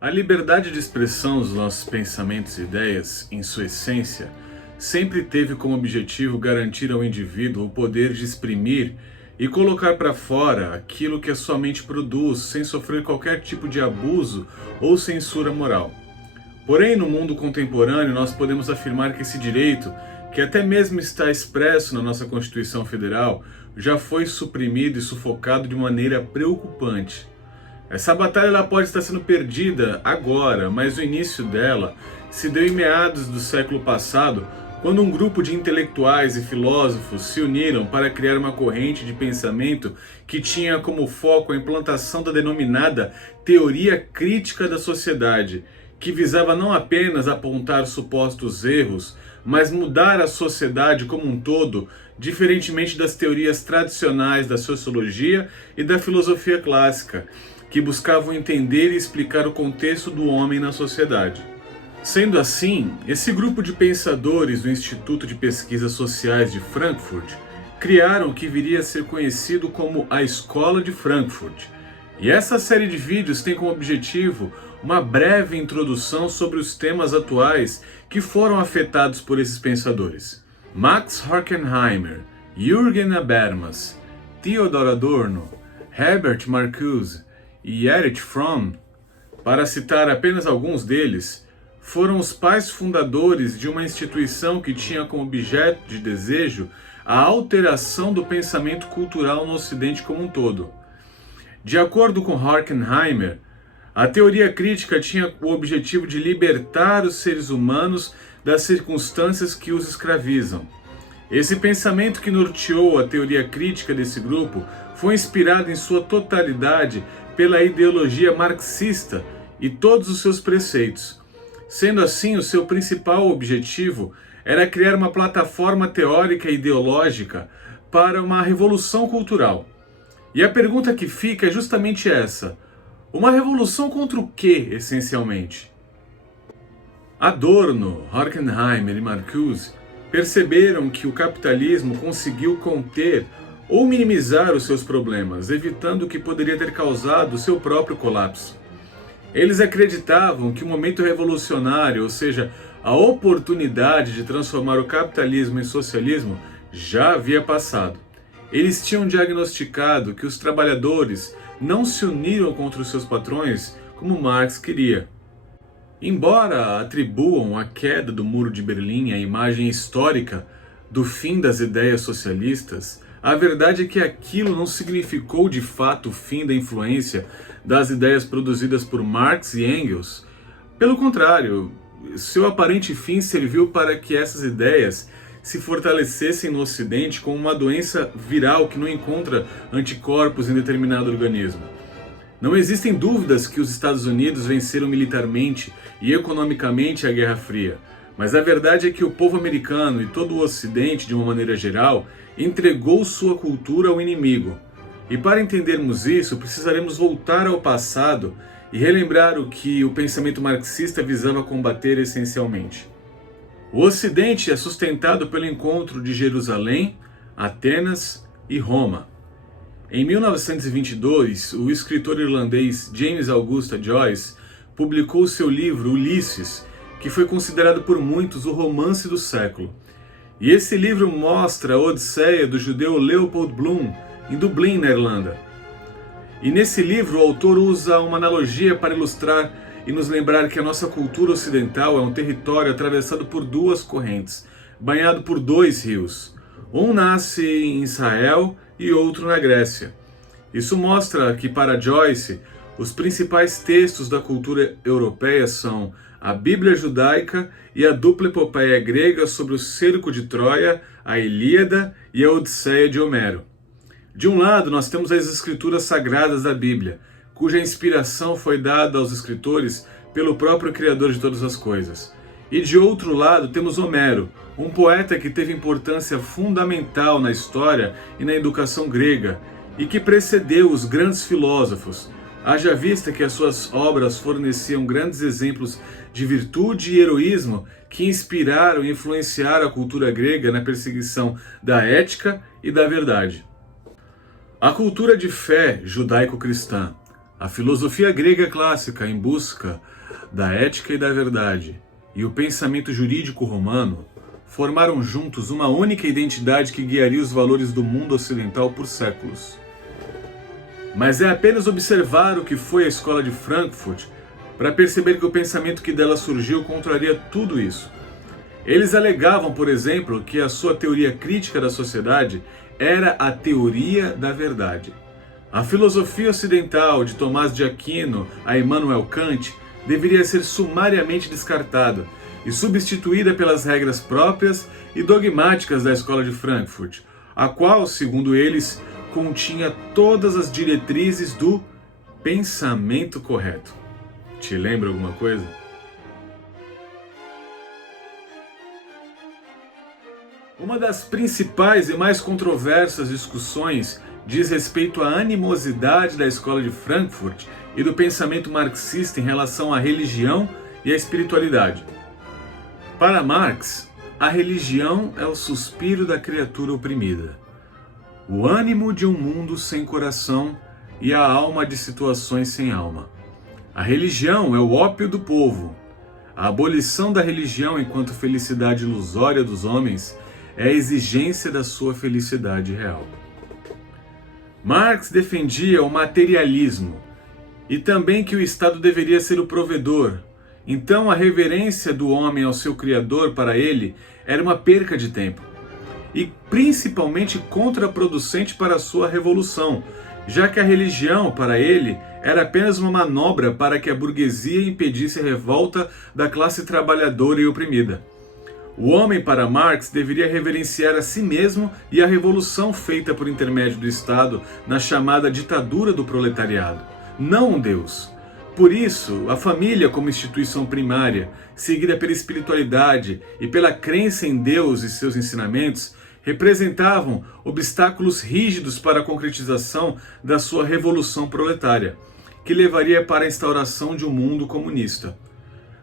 A liberdade de expressão dos nossos pensamentos e ideias, em sua essência, sempre teve como objetivo garantir ao indivíduo o poder de exprimir e colocar para fora aquilo que a sua mente produz, sem sofrer qualquer tipo de abuso ou censura moral. Porém, no mundo contemporâneo, nós podemos afirmar que esse direito, que até mesmo está expresso na nossa Constituição Federal, já foi suprimido e sufocado de maneira preocupante. Essa batalha ela pode estar sendo perdida agora, mas o início dela se deu em meados do século passado, quando um grupo de intelectuais e filósofos se uniram para criar uma corrente de pensamento que tinha como foco a implantação da denominada teoria crítica da sociedade, que visava não apenas apontar supostos erros, mas mudar a sociedade como um todo, diferentemente das teorias tradicionais da sociologia e da filosofia clássica, que buscavam entender e explicar o contexto do homem na sociedade. Sendo assim, esse grupo de pensadores do Instituto de Pesquisas Sociais de Frankfurt criaram o que viria a ser conhecido como a Escola de Frankfurt. E essa série de vídeos tem como objetivo uma breve introdução sobre os temas atuais que foram afetados por esses pensadores. Max Horkheimer, Jürgen Habermas, Theodor Adorno, Herbert Marcuse e Erich Fromm, para citar apenas alguns deles, foram os pais fundadores de uma instituição que tinha como objeto de desejo a alteração do pensamento cultural no Ocidente como um todo. De acordo com Horkheimer, a teoria crítica tinha o objetivo de libertar os seres humanos das circunstâncias que os escravizam. Esse pensamento que norteou a teoria crítica desse grupo foi inspirado em sua totalidade pela ideologia marxista e todos os seus preceitos. Sendo assim, o seu principal objetivo era criar uma plataforma teórica e ideológica para uma revolução cultural. E a pergunta que fica é justamente essa: uma revolução contra o que, essencialmente? Adorno, Horkheimer e Marcuse perceberam que o capitalismo conseguiu conter ou minimizar os seus problemas, evitando o que poderia ter causado o seu próprio colapso. Eles acreditavam que o momento revolucionário, ou seja, a oportunidade de transformar o capitalismo em socialismo, já havia passado. Eles tinham diagnosticado que os trabalhadores não se uniram contra os seus patrões como Marx queria. Embora atribuam a queda do Muro de Berlim à imagem histórica do fim das ideias socialistas, a verdade é que aquilo não significou de fato o fim da influência das ideias produzidas por Marx e Engels. Pelo contrário, seu aparente fim serviu para que essas ideias se fortalecessem no Ocidente como uma doença viral que não encontra anticorpos em determinado organismo. Não existem dúvidas que os Estados Unidos venceram militarmente e economicamente a Guerra Fria, mas a verdade é que o povo americano e todo o Ocidente, de uma maneira geral, entregou sua cultura ao inimigo. E para entendermos isso, precisaremos voltar ao passado e relembrar o que o pensamento marxista visava combater essencialmente. O Ocidente é sustentado pelo encontro de Jerusalém, Atenas e Roma. Em 1922, o escritor irlandês James Augusta Joyce publicou seu livro Ulisses, que foi considerado por muitos o romance do século. E esse livro mostra a odisseia do judeu Leopold Bloom em Dublin, na Irlanda. E nesse livro o autor usa uma analogia para ilustrar e nos lembrar que a nossa cultura ocidental é um território atravessado por duas correntes, banhado por dois rios. Um nasce em Israel e outro na Grécia. Isso mostra que, para Joyce, os principais textos da cultura europeia são a Bíblia judaica e a dupla epopeia grega sobre o cerco de Troia, a Ilíada e a Odisseia de Homero. De um lado, nós temos as escrituras sagradas da Bíblia, cuja inspiração foi dada aos escritores pelo próprio Criador de todas as coisas. E de outro lado, temos Homero, um poeta que teve importância fundamental na história e na educação grega, e que precedeu os grandes filósofos, Haja vista que as suas obras forneciam grandes exemplos de virtude e heroísmo que inspiraram e influenciaram a cultura grega na perseguição da ética e da verdade. A cultura de fé judaico-cristã, a filosofia grega clássica em busca da ética e da verdade, e o pensamento jurídico romano formaram juntos uma única identidade que guiaria os valores do mundo ocidental por séculos. Mas é apenas observar o que foi a escola de Frankfurt para perceber que o pensamento que dela surgiu contraria tudo isso. Eles alegavam, por exemplo, que a sua teoria crítica da sociedade era a teoria da verdade. A filosofia ocidental de Tomás de Aquino a Immanuel Kant deveria ser sumariamente descartada e substituída pelas regras próprias e dogmáticas da escola de Frankfurt, a qual, segundo eles, continha todas as diretrizes do pensamento correto. Te lembra alguma coisa? Uma das principais e mais controversas discussões diz respeito à animosidade da escola de Frankfurt e do pensamento marxista em relação à religião e à espiritualidade. Para Marx, a religião é o suspiro da criatura oprimida, o ânimo de um mundo sem coração e a alma de situações sem alma. A religião é o ópio do povo. A abolição da religião enquanto felicidade ilusória dos homens é a exigência da sua felicidade real. Marx defendia o materialismo e também que o Estado deveria ser o provedor. Então a reverência do homem ao seu Criador para ele era uma perca de tempo e principalmente contraproducente para a sua revolução, já que a religião para ele era apenas uma manobra para que a burguesia impedisse a revolta da classe trabalhadora e oprimida. O homem, para Marx, deveria reverenciar a si mesmo e a revolução feita por intermédio do Estado na chamada ditadura do proletariado, não um Deus. Por isso, a família como instituição primária, seguida pela espiritualidade e pela crença em Deus e seus ensinamentos, representavam obstáculos rígidos para a concretização da sua revolução proletária, que levaria para a instauração de um mundo comunista.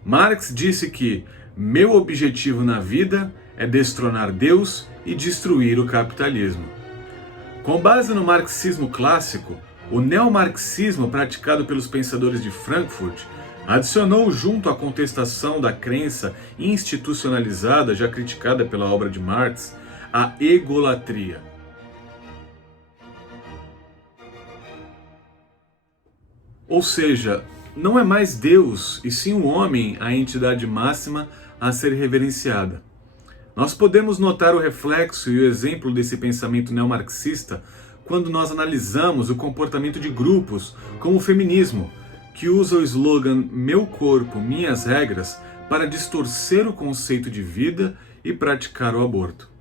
Marx disse que meu objetivo na vida é destronar Deus e destruir o capitalismo. Com base no marxismo clássico, o neomarxismo praticado pelos pensadores de Frankfurt adicionou, junto à contestação da crença institucionalizada já criticada pela obra de Marx, a egolatria. Ou seja, não é mais Deus, e sim o homem a entidade máxima a ser reverenciada. Nós podemos notar o reflexo e o exemplo desse pensamento neomarxista quando nós analisamos o comportamento de grupos como o feminismo, que usa o slogan "Meu corpo, minhas regras" para distorcer o conceito de vida e praticar o aborto.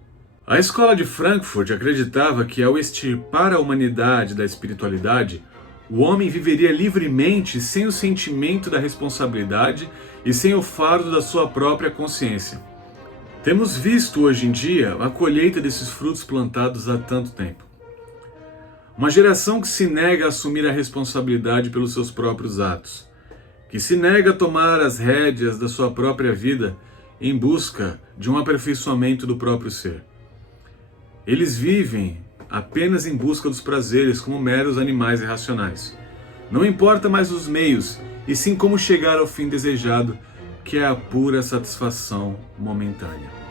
A escola de Frankfurt acreditava que, ao extirpar a humanidade da espiritualidade, o homem viveria livremente sem o sentimento da responsabilidade e sem o fardo da sua própria consciência. Temos visto hoje em dia a colheita desses frutos plantados há tanto tempo. Uma geração que se nega a assumir a responsabilidade pelos seus próprios atos, que se nega a tomar as rédeas da sua própria vida em busca de um aperfeiçoamento do próprio ser. Eles vivem apenas em busca dos prazeres como meros animais irracionais. Não importa mais os meios, e sim como chegar ao fim desejado, que é a pura satisfação momentânea.